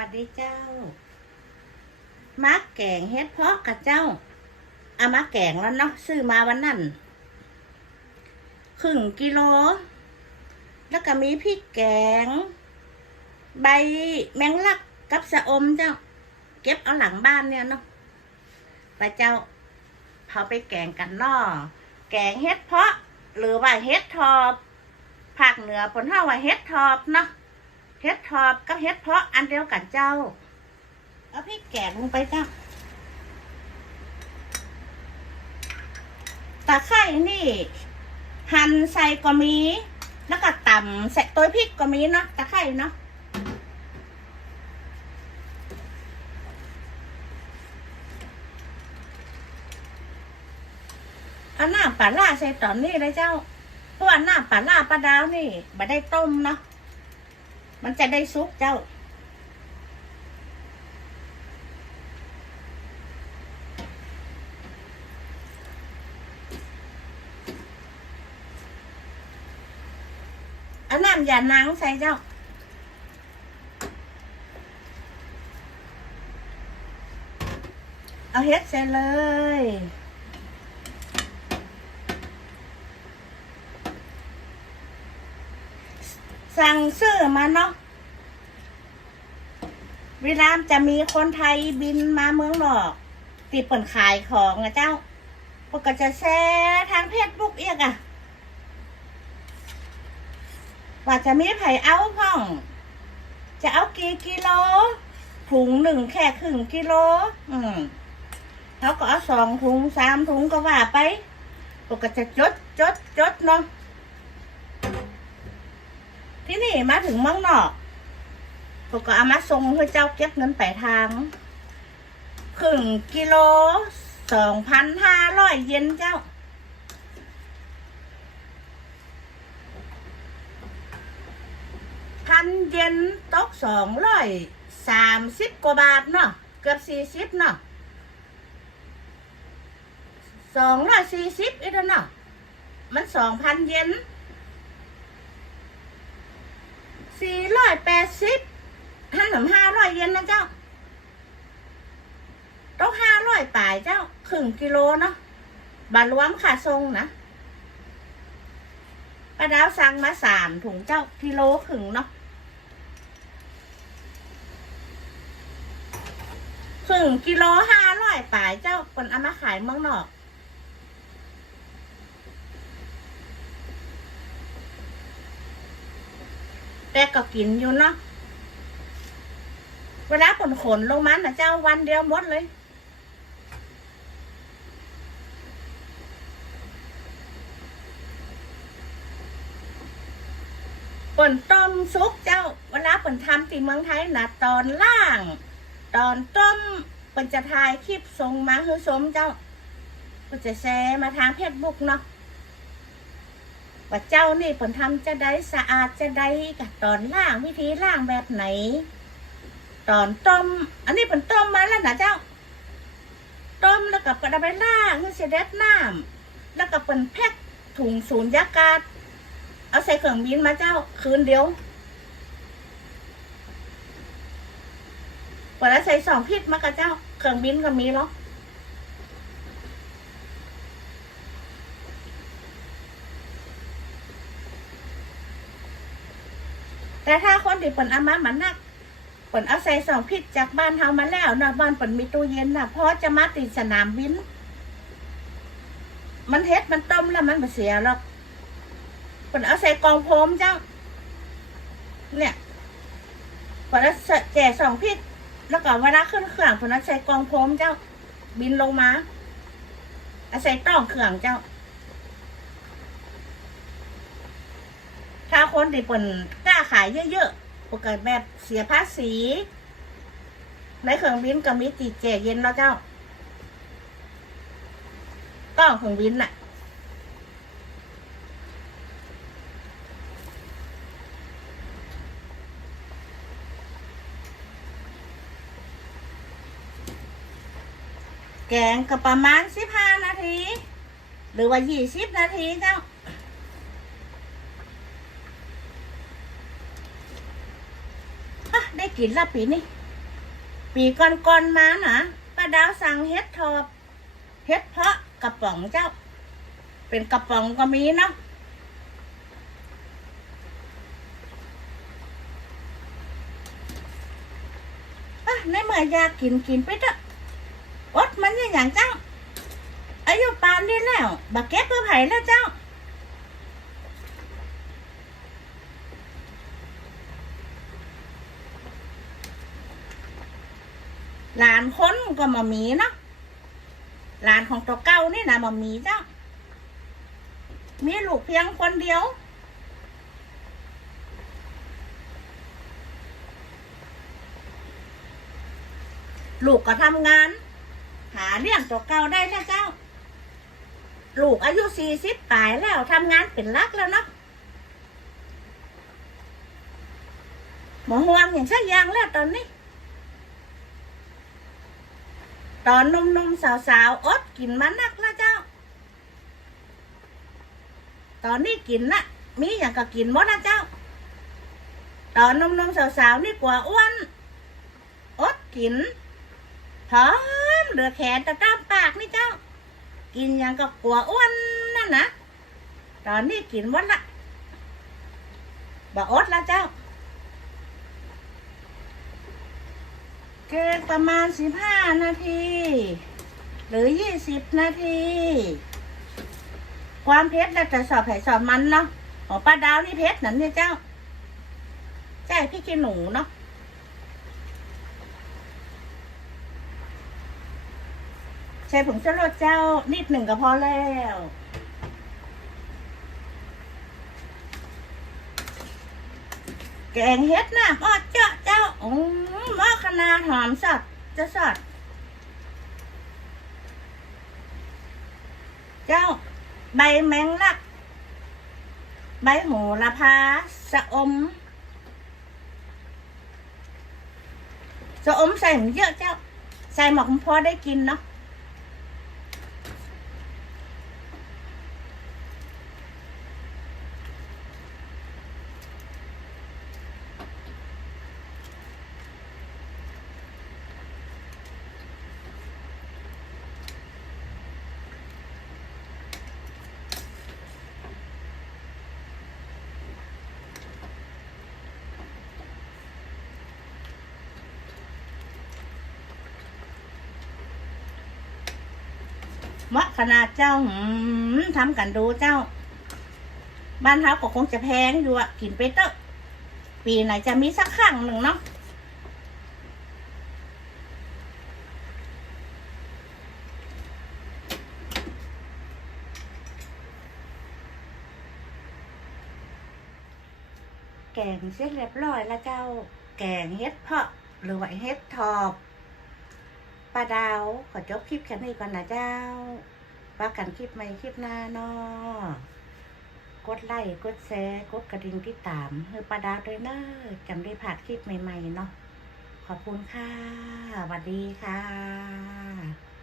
วัสดีเจ้า มักแกงเฮ็ดเพาะกับเจ้าเอามาแกงแล้วเนาะซื้อมาวันนั้นครึ่งกิโล แล้วก็มีพริกแกง ใบแมงลักกับสะอมเจ้า เก็บเอาหลังบ้านเนี่ยเนาะไปเจ้าเผาไปแกงกันเนาะแกงเฮ็ดเพาะ หรือว่าเฮ็ดทอบภาคเหนือผลเท่าว่าเฮ็ดทอบเนาะ เฮ็ดทอบกับเฮ็ดเพาะอันเดียวกันเจ้า เอาพริกแกงลงไปจ้าตะไคร่นี่ หั่นใส่ก็มี แล้วก็ตำใส่ตัวพริกก็มีเนาะตะไคร่เนาะเอาน้ำปลาล่าใส่ตอนนี้เลยเจ้าเพราะว่าน้ำปลาล่าปลาดาวนี่ม่ได้ต้มเนาะ มันจะได้ซุปเจ้า เอาน้ำยานังใส่เจ้าเอาเฮ็ดใส่เลยสั่งซื้อมาเนาะ เวลาจะมีคนไทยบินมาเมืองนอกติดเปิดขายของอะเจ้าพวกก็จะแชร์ทางเพจบุ๊กเอียกอะว่าจะมีไผ่เอาพ่อง จะเอากี่กิโลถุงหนึ่งแค่ครึ่งกิโล อืมเขาก็เอาสองถุงสามถุงก็ว่าไปพวกจะจดจดจดเนาะที่นี่มาถึงเมืองนอก ผมก็เอามาส่งให้เจ้าเก็บเงินปลายทางครึ่งกิโลสองพันห้าร้อยเยนเจ้า พันเยนตกสองร้อยสามสิบกว่าบาทเนาะเกือบสี่สิบเนาะสองร้อยสี่สิบอีกแล้วเนาะมันสองพันเยนสี่ร้อยแปดสิบ ห้าหนึ่งห้าร้อยเยนนะเจ้าต้องห้าร้อยป่ายเจ้าครึ่งกิโลเนาะบารวมค่าทรงนะป้าดาวสั่งมาสามถุงเจ้ากิโลครึ่งเนาะครึ่งกิโลห้าร้อยป่ายเจ้าคนเอามาขายเมืองนอกแต่ก็กินอยู่เนาะ เวลาผลขนลงมาน่ะเจ้าวันเดียวหมดเลย เปิ่นต้มซุปเจ้า เวลาเปิ่นทำที่เมืองไทยนะตอนล่าง ตอนต้มเปิ่นจะถ่ายคลิปส่งมาคือสมเจ้าเปิ่นจะแชร์มาทางเพจบุ๊กเนาะว่าเจ้านี่ผลทำจะได้สะอาดจะได้กับตอนล่างวิธีล่างแบบไหน ตอนต้ม อันนี้ผลต้มมาแล้วนะเจ้า ต้มแล้วก็กระไปล่างให้เสด็จน้ำแล้วก็เป็นแพ็คถุงสูญญากาศ เอาใส่เครื่องบินมาเจ้า คืนเดียวพอแล้วใส่สองพิษมากับเจ้า เครื่องบินก็มีหรอกแต่ถ้าคนที่เปินอามามันนัก นเอาใส่สองพิษจากบ้านเฮามาแล้วนะบ้านเปินมีตู้เย็นนะพราะจะมาติดสนามบิน มันเฮ็ดมันต้มแล้วมันม่เสียหรอกเปินเอาใส่กองโฟมเจ้า เนี่ยเปินเอาแจกสองพิษแล้วก็เวลาขึ้นเครื่องเปินเอาใส่กองโฟมเจ้า บินลงมาเอาใส่ต้องเครื่องเจ้าถ้าคนที่เปิ่นกล้าขายเยอะๆ ปกติแบบเสียภาษี ในเครื่องบินก็มีติดแจเย็นแล้วเจ้าต้องเครื่องบินน่ะแกงก็ประมาณสิบห้านาที หรือว่ายี่สิบนาทีเจ้า อะได้ กินละปีนี้ปีก่อนๆมานะป้าดาวสั่งเฮ็ดทอบเฮ็ดเพาะกระป๋องเจ้า เป็นกระป๋องก็มีเนาะในเมื่ออยากกินกินไปเถอะอดมันอย่างอย่างเจ้าอายุปานนี้แล้วบักเก็บเพื่อไผ่แล้วเจ้า หลานคนก็มามีเนาะหลานของตัวเก้านี่นะมามีเจ้ามีลูกเพียงคนเดียว ลูกก็ทำงาน หาเลี้ยงตัวเก่าได้แล้วเจ้า ลูกอายุสี่สิบปลายแล้วทำงานเป็นลักแล้วเนาะหมอห่วงอย่างสักอย่างแล้วตอนนี้ ตอนนมๆสาวๆอดกินมานักล้วเจ้า ตอนนี้กินนะมีอย่างก็กินหมดนะเจ้า ตอนนมๆสาวๆนี่กว่าอ้วนอดกินพร้อมเหลือแขนแต่ตามปากนี่เจ้า กินอย่างกับกลัวอ้วนนั่นนะตอนนี้กินวันละบ่อดละเจ้า เกินประมาณสิบห้านาที หรือยี่สิบนาที ความเผ็ดแล้วจะสอบไผ่สอบมันเนาะของป้าดาวนี่เผ็ดนั่นเนี่ยเจ้าใช่พี่กินหนูเนาะใช้ผงชูรสเจ้านิดหนึ่งก็พอแล้วแกงเฮ็ดนะพ่อ เจ้าเจ้าอืมะขนาดหอมสดจะสดเจ้าใบแมงลัก ใบโหระพาสะอม สะอมใส่เยอะเจ้า ใส่หมอกพอได้กินเนาะ มะขนาดเจ้าทำกันดูเจ้า บ้านเฮาก็คงจะแพงอยู่อะกินไปเตอะปีไหนจะมีสักครั้งหนึ่งเนาะแกงเสร็จเรียบร้อยแล้วเจ้า แกงเฮ็ดเพาะหรือว่าเฮ็ดทอบ ป้าดาว ขอจบคลิปแค่นี้ก่อนนะเจ้าว่ากันคลิปใหม่คลิปหน้าเนาะกดไลค์กดแชร์กดกระดิ่งที่ตามคือป้าดาวด้วยเนอะจำได้ผ่านคลิปใหม่ๆเนาะขอบคุณค่ะสวัสดีค่ะ